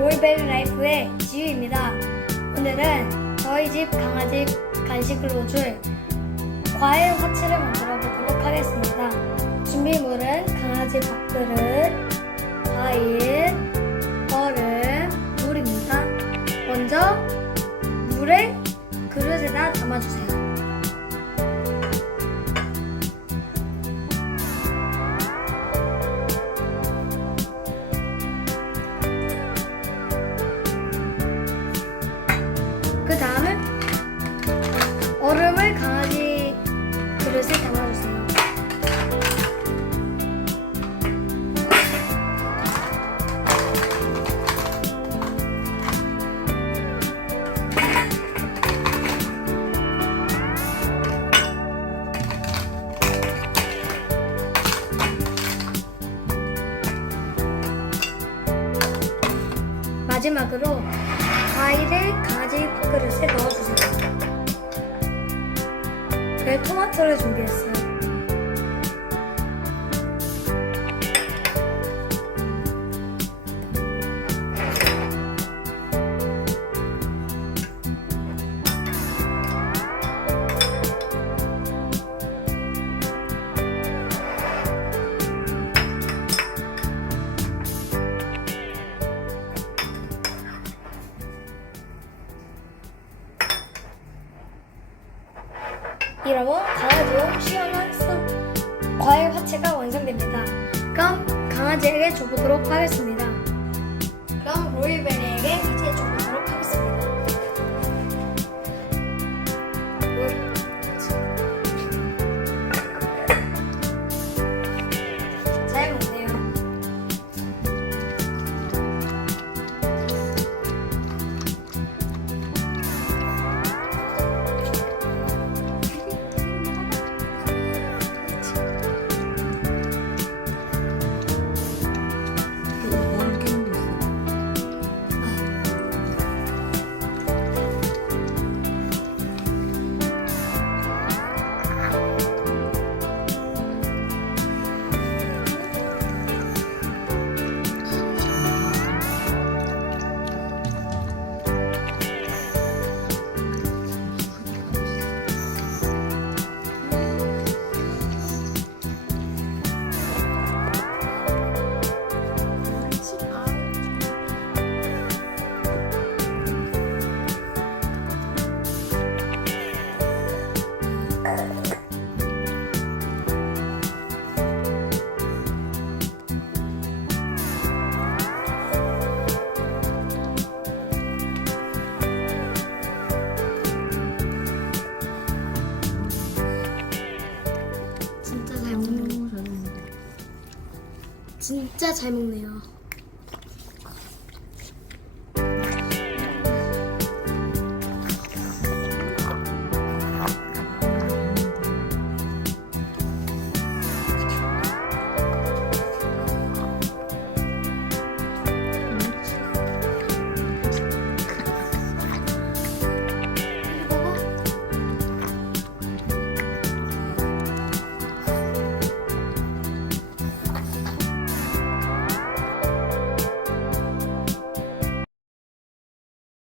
롤베리 라이프의 지유입니다. 오늘은 저희 집 강아지 간식으로 줄 과일 화채를 만들어 보도록 하겠습니다. 준비물은 강아지 밥그릇, 과일, 얼음, 물입니다. 먼저 물을 그릇에다 담아주세요. 얼음을 강아지 그릇에 담아주세요. 마지막으로 과일을 강아지 토마토를 준비했어요. 이러면 강아지용 시원한 숲 과일 화채가 완성됩니다. 그럼 강아지에게 줘보도록 하겠습니다. 진짜 잘 먹네요.